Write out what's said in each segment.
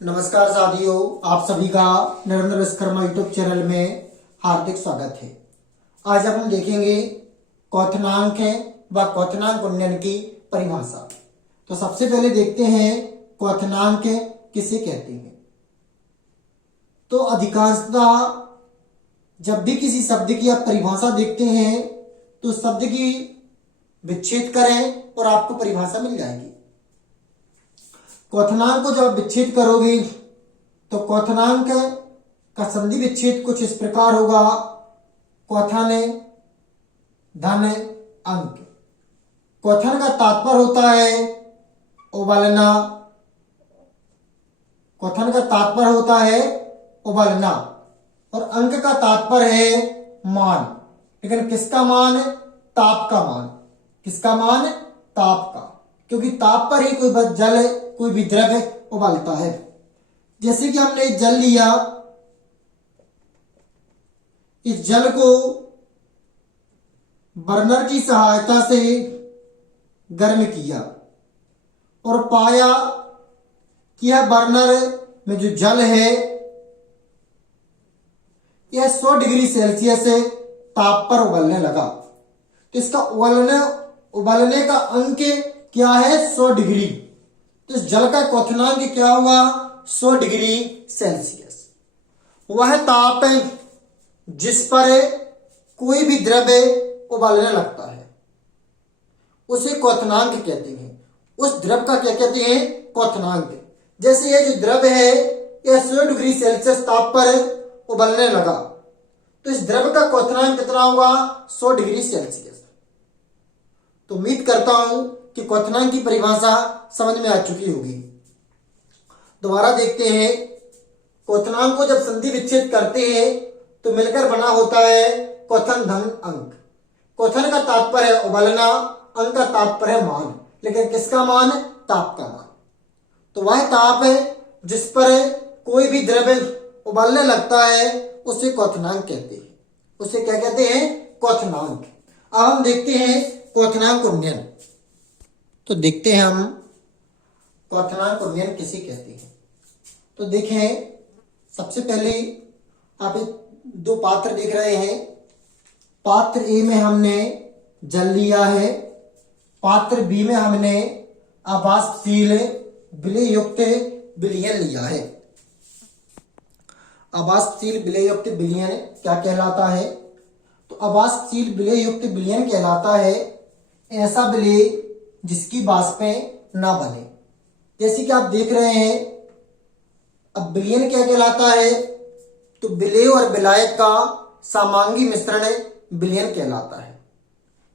नमस्कार साथियों, आप सभी का नरेंद्र विश्वकर्मा यूट्यूब चैनल में हार्दिक स्वागत है। आज हम देखेंगे क्वथनांक व क्वथनांक उन्नयन की परिभाषा। तो सबसे पहले देखते हैं क्वथनांक किसे कहते हैं। तो अधिकांशतः जब भी किसी शब्द की आप परिभाषा देखते हैं तो शब्द की विच्छेद करें और आपको परिभाषा मिल जाएगी। क्वथनांक को जब विच्छेद करोगे तो क्वथनांक का संधि विच्छेद कुछ इस प्रकार होगा। क्वथन धन अंक। क्वथन का तात्पर्य होता है उबलना। क्वथन का तात्पर्य होता है उबलना और अंक का तात्पर्य है मान। लेकिन किसका मान? ताप का मान। किसका मान? ताप का, क्योंकि ताप पर ही कोई भी द्रव्य उबलता है। जैसे कि हमने जल लिया, इस जल को बर्नर की सहायता से गर्म किया और पाया कि यह बर्नर में जो जल है यह 100 डिग्री सेल्सियस ताप पर उबलने लगा। तो इसका उबलने का अंक क्या है? 100 डिग्री। तो इस जल का क्वथनांक क्या हुआ? 100 डिग्री सेल्सियस। वह ताप जिस पर कोई भी द्रव्य उबलने लगता है उसे क्वथनांक कहते हैं। उस द्रव का क्या कहते हैं? क्वथनांक। जैसे ये जो द्रव है यह 100 डिग्री सेल्सियस ताप पर उबलने लगा, तो इस द्रव का क्वथनांक कितना होगा? 100 डिग्री सेल्सियस। तो उम्मीद करता हूं कि क्वथनांक की परिभाषा समझ में आ चुकी होगी। दोबारा देखते हैं। क्वथनांक को जब संधि विच्छेद करते हैं तो मिलकर बना होता है क्वथन धन अंक। क्वथन का तात्पर्य है उबलना, अंक का तात्पर्य है मान। लेकिन किसका मान? ताप का मान। तो वह ताप है जिस पर कोई भी द्रव्य उबलने लगता है उसे क्वथनांक कहते हैं। उसे क्या कहते हैं? क्वथनांक। अब हम देखते हैं क्वथनांक उन्नयन। तो देखते हैं हम क्वथनांक उन्नयन किसे कहते हैं। तो देखें, सबसे पहले आप दो पात्र देख रहे हैं। पात्र ए में हमने जल लिया है, पात्र बी में हमने अवाष्पशील विलय युक्त विलयन लिया है। अवाष्पशील विलय युक्त विलयन क्या कहलाता है? तो अवाष्पशील विलय युक्त विलयन कहलाता है ऐसा विलय जिसकी वाष्पें ना बने। जैसे कि आप देख रहे हैं, अब विलयन क्या कहलाता है? तो विलेय और विलायक का समांगी मिश्रण विलयन कहलाता है।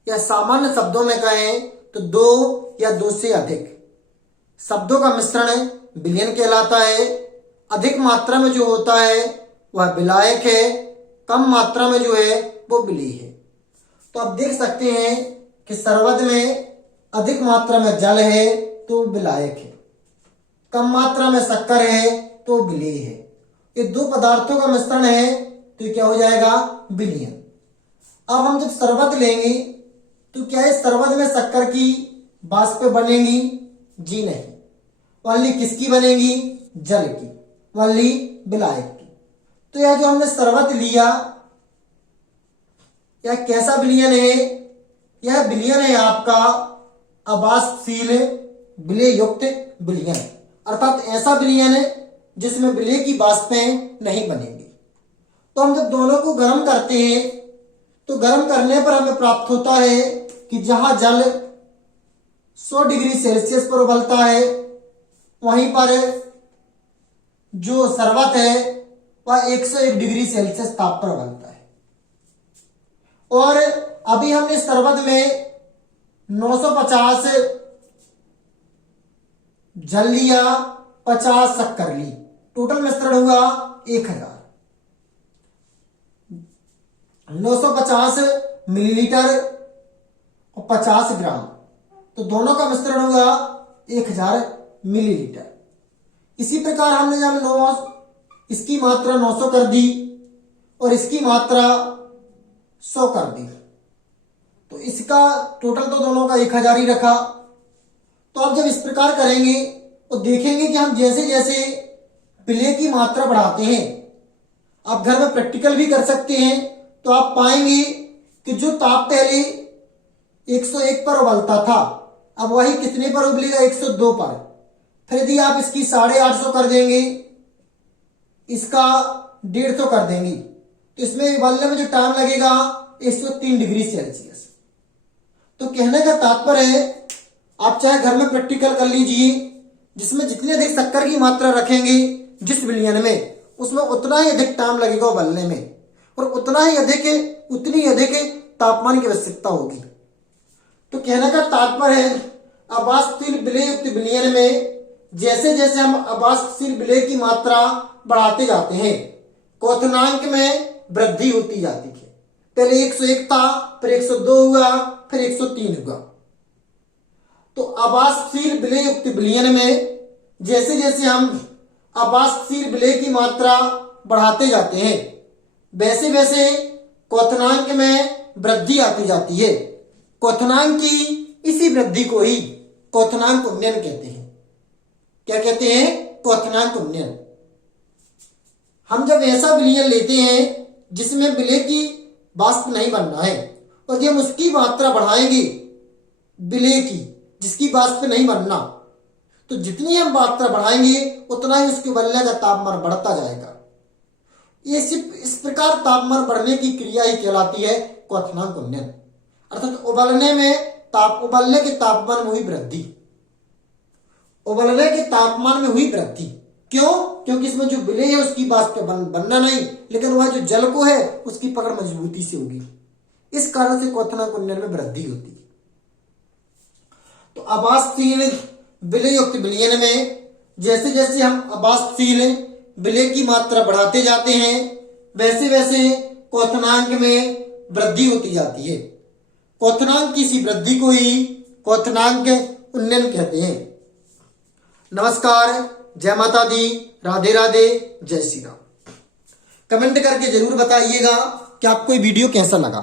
या सामान्य शब्दों में कहें तो दो या दो से अधिक शब्दों का मिश्रण विलयन कहलाता है। अधिक मात्रा में जो होता है वह विलायक है, कम मात्रा में जो है वो विलेय है। तो आप देख सकते हैं कि सर्वद में अधिक मात्रा में जल है तो विलायक है, कम मात्रा में शक्कर है तो विलेय है। ये दो पदार्थों का मिश्रण है तो क्या हो जाएगा? विलयन। अब हम जब शरबत लेंगे तो क्या इस शरबत में शक्कर की वाष्पें बनेंगी? जी नहीं। वल्ली किसकी बनेगी? जल की, वल्ली विलायक की। तो यह जो हमने शरबत लिया यह कैसा विलयन है? यह विलयन है आपका अवाष्पशील विलय युक्त विलयन, अर्थात ऐसा विलयन है जिसमें विलेय की वाष्पें नहीं बनेंगी। तो हम जब दोनों को गर्म करते हैं तो गर्म करने पर हमें प्राप्त होता है कि जहां जल 100 डिग्री सेल्सियस पर उबलता है वहीं पर जो शरबत है वह 101 डिग्री सेल्सियस ताप पर उबलता है। और अभी हमने शरबत में 950 जल लिया, 50 शक्कर ली, टोटल मिश्रण हुआ 1000। 950 मिलीलीटर और 50 ग्राम, तो दोनों का मिश्रण हुआ 1000 मिलीलीटर। इसी प्रकार हमने जब इसकी मात्रा 900 कर दी और इसकी मात्रा 100 कर दी तो इसका टोटल तो दोनों का 1000 ही रखा। तो आप जब इस प्रकार करेंगे तो देखेंगे कि हम जैसे जैसे विलय की मात्रा बढ़ाते हैं, आप घर में प्रैक्टिकल भी कर सकते हैं, तो आप पाएंगे कि जो ताप पहले 101 पर उबलता था, अब वही कितने पर उबलेगा, 102 पर। फिर यदि आप इसकी 850 कर देंगे, इसका 150 कर देंगे, तो इसमें उबलने में जो टाइम लगेगा 103 डिग्री सेल्सियस। तो कहने का तात्पर्य है, आप चाहे घर में प्रैक्टिकल कर लीजिए, जिसमें जितनी अधिक शक्कर की मात्रा रखेंगे जिस विलयन में, उसमें उतना ही अधिक टाइम लगेगा उबलने में, और उतनी अधिक तापमान की आवश्यकता होगी। तो कहने का तात्पर्य है, अबाष्पशील विलय युक्त विलयन में जैसे जैसे हम अबाष्पशील विलय की मात्रा बढ़ाते जाते हैं, क्वथनांक में वृद्धि होती जाती है। पहले 101 था, फिर 102 हुआ, फिर 103 हुआ। तो अबाष्पशील विलय युक्त विलयन में जैसे जैसे हम अबाष्पशील विलय की मात्रा बढ़ाते जाते हैं, वैसे वैसे क्वथनांक में वृद्धि आती जाती है। क्वथनांक की इसी वृद्धि को ही क्वथनांक उन्नयन कहते हैं। क्या कहते हैं? क्वथनांक उन्नयन। हम जब ऐसा विलयन लेते हैं जिसमें विलय की वाष्प नहीं बनना है, और जब हम उसकी मात्रा बढ़ाएंगे विलय की जिसकी वाष्प नहीं बनना, तो जितनी हम मात्रा बढ़ाएंगे उतना ही उसके उबलने का तापमान बढ़ता जाएगा। ये सिर्फ इस प्रकार तापमान बढ़ने की क्रिया ही कहलाती है क्वथनांक उन्नयन, अर्थात उबलने के तापमान में हुई वृद्धि। उबलने के तापमान में हुई वृद्धि क्यों? क्योंकि इसमें जो विलय है उसकी वाष्प बनना नहीं, लेकिन वह जो जल को है उसकी पकड़ मजबूती से होगी। इस कारण से क्वथनांक उन्नयन में वृद्धि होती है। तो अबाष्पशील विलय युक्त विलयन में जैसे जैसे हम अबाष्पशील विलय की मात्रा बढ़ाते जाते हैं, वैसे वैसे क्वथनांक में वृद्धि होती जाती है। क्वथनांक की इसी वृद्धि को ही क्वथनांक उन्नयन कहते हैं। नमस्कार, जय माता दी, राधे राधे, जय श्री राम। कमेंट करके जरूर बताइएगा कि आपको ये वीडियो कैसा लगा।